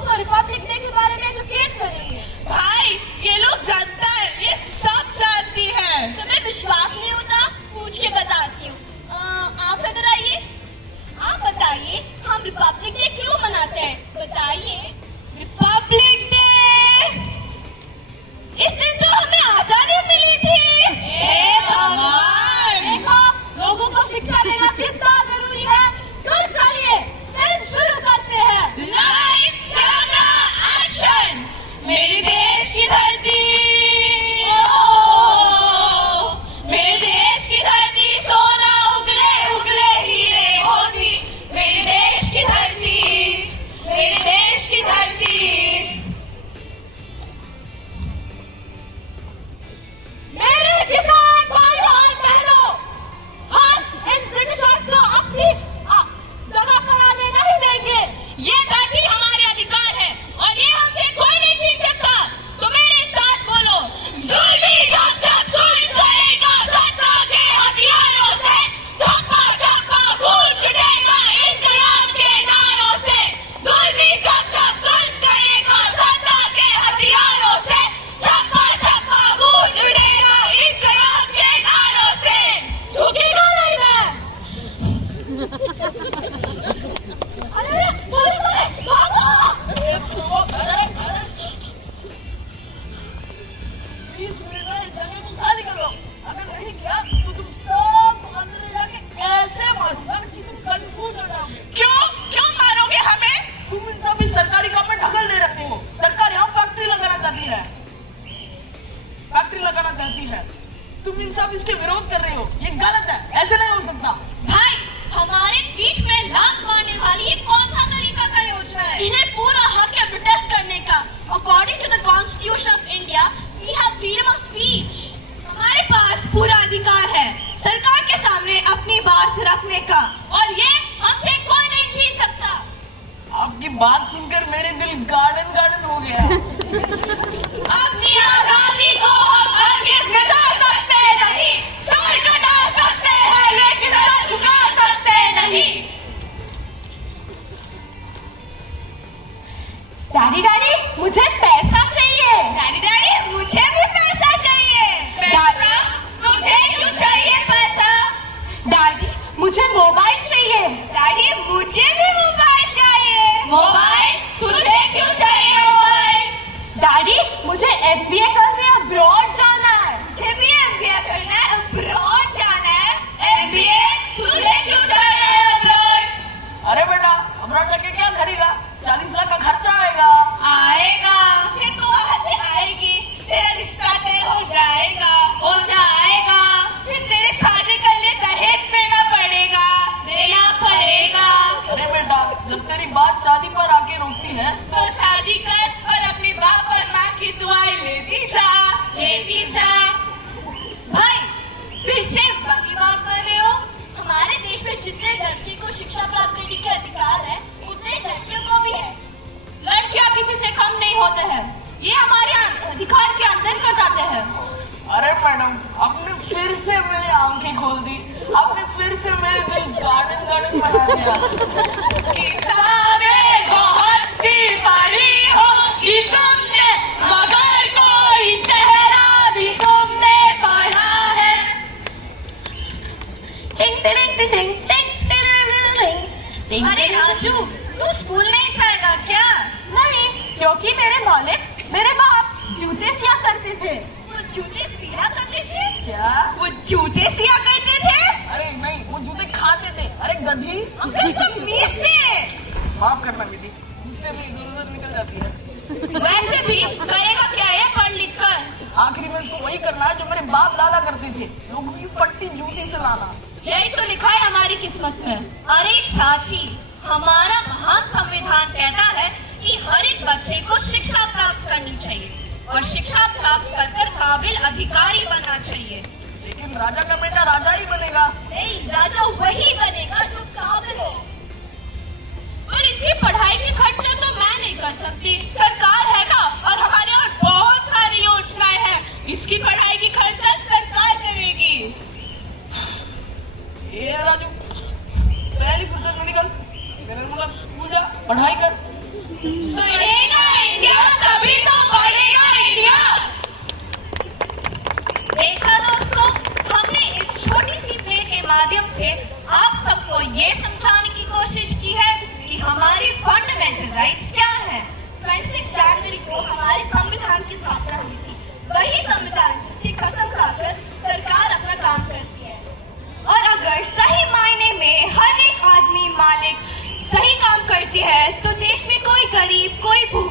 को Republic day के बारे में एजुकेट करेंगे। भाई ये लोग जानता है, ये सब जानती है। तुम्हें विश्वास नहीं होता? पूछ के बताती हूँ। आप इधर आइए, आप बताइए हम रिपब्लिक डे क्यों मनाते हैं? बताइए। रिपब्लिक डे, इस दिन तो हमें आजादी मिली थी। हे भगवान! देखो लोगों को शिक्षा देना कितना जरूरी है। तो चलिए फिल्म शुरू करते हैं। Lights camera action. मेरे देश की धरती, मेरे देश की धरती सोना उगले उगले हीरे मोती। मेरे देश की धरती, मेरे देश की धरती। मेरे किसान भाइयों और बहनों, हम इन ब्रिटिशर्स को अपनी जगह पर आने नहीं देंगे। ये धरती हमारे अधिकार है और ये हमसे कोई नहीं छीन सकता। तो मेरे साथ बोलो, जुल्मी जब जब जुल्म करेगा सत्ता के हथियारों से, छप्पा छप्पा खून छुटेगा इंकलाब के नारों से। जुल्मी जब जब जुल्म करेगा सत्ता के हथियारों से, छप्पा छप्पा खून छुटेगा इंकलाब के नारों से। झुकेगा नहीं मैं। अरे पुलिस वाले भागो। जगह को खाली करो। अगर नहीं किया तो तुम सब अंदर जाके ऐसे मारूंगा कि तुम कंफ्यूज हो जाओगे। क्यों क्यों मारोगे हमें? तुम इन सब इस सरकारी काम में ढकल दे रहे हो। सरकार यहाँ फैक्ट्री लगाना चाहती है, फैक्ट्री लगाना चाहती है। तुम इन सब इसके विरोध कर रहे हो, ये गलत है, ऐसे नहीं हो सकता। भाई हमारे पीठ में लात मारने वाली ये कौन सा तरीका का योजना है? इन्हें पूरा हक है प्रोटेस्ट करने का। According to the constitution of India we have freedom of speech. हमारे पास पूरा अधिकार है सरकार के सामने अपनी बात रखने का और ये हमसे कोई नहीं छीन सकता। आपकी बात सुनकर मेरे दिल गार्डन गार्डन हो गया। अपनी आजादी को हम हरगिज़ मिटा सकते नहीं, सर कटा सकते हैं लेकिन सर झुका सकते नहीं। डैडी डैडी मुझे पैसा चाहिए। डैडी डैडी मुझे भी पैसा चाहिए। पैसा? तुझे क्यों चाहिए पैसा? डैडी मुझे मोबाइल चाहिए। डैडी मुझे भी मोबाइल चाहिए। मोबाइल? तुझे क्यों चाहिए मोबाइल? डैडी मुझे MBA करने अब्रॉड जाना है। मुझे भी MBA करना है, अब्रॉड जाना है। MBA? तुझे क्यों जाना है अब्रॉड? अरे बेटा, अब्रॉड जाके क्या करेगा? 40 लाख का खर्चा आएगा। आएगा? फिर तू वहाँ से आएगी, तेरा रिश्ता तय हो जाएगा। हो जाएगा? फिर तेरे शादी करने दहेज देना पड़ेगा। देना पड़ेगा। अरे बेटा, जब तेरी बात शादी पर आके रोकती है तो शादी कर और अपने बाप और माँ की दुआएं लेती जा, लेती जा। भाई फिर से वही बात कर रहे हो। हमारे देश में जितने लड़की को शिक्षा प्राप्त करने के अधिकार है उतने लड़कियों को भी है। लड़कियां किसी से कम नहीं होते हैं, ये हमारे अधिकार के अंतर्गत आते हैं। अरे मैडम, आपने फिर से मेरी आंखें खोल दी। आपने फिर से मेरे दिल गार्डन गार्डन बना दिया। किताबें बहुत सी पढ़ी हो कि तुमने, मगर कोई चेहरा भी तुमने पढ़ा है। अरे राजू, तू स्कूल नहीं जाएगा क्या? नहीं, क्योंकि मेरे मालिक मेरे बाप जूते सिया करते थे। वो जूते सिया करते थे? क्या? वो जूते सिया करते थे? अरे नहीं, वो जूते खाते थे। अरे गधी, अंकल तुम मीस से। माफ करना बेटी, मुझसे भी इधर उधर निकल जाती है। वैसे भी करेगा क्या है पढ़ लिख कर? आखिरी में इसको वही करना है जो मेरे बाप दादा करते थे, लोगों की फट्टी जूती से लाना। यही तो लिखा है हमारी किस्मत में। अरे चाची, हमारा महान संविधान कहता है कि हर एक बच्चे को शिक्षा प्राप्त करनी चाहिए और शिक्षा प्राप्त कर काबिल अधिकारी बनना चाहिए। लेकिन राजा का बेटा राजा ही बनेगा। नहीं, राजा वही बनेगा जो काबिल हो। और इसकी पढ़ाई की खर्चा तो मैं नहीं कर सकती, सरकार है ना, और हमारे और बहुत सारी योजनाएं हैं, इसकी पढ़ाई की खर्चा सरकार करेगी। ये राजू, पहली फुर्सत में निकल, मेरे मुल्क स्कूल जा, पढ़ाई कर। बड़े माध्यम से आप सबको ये समझाने की कोशिश की है कि हमारी फंडामेंटल राइट्स क्या हैं। 26 जनवरी को हमारे संविधान की स्थापना हुई थी, वही संविधान जिसकी कसम खाकर सरकार अपना काम करती है। और अगर सही मायने में हर एक आदमी मालिक सही काम करती है तो देश में कोई गरीब, कोई भूखा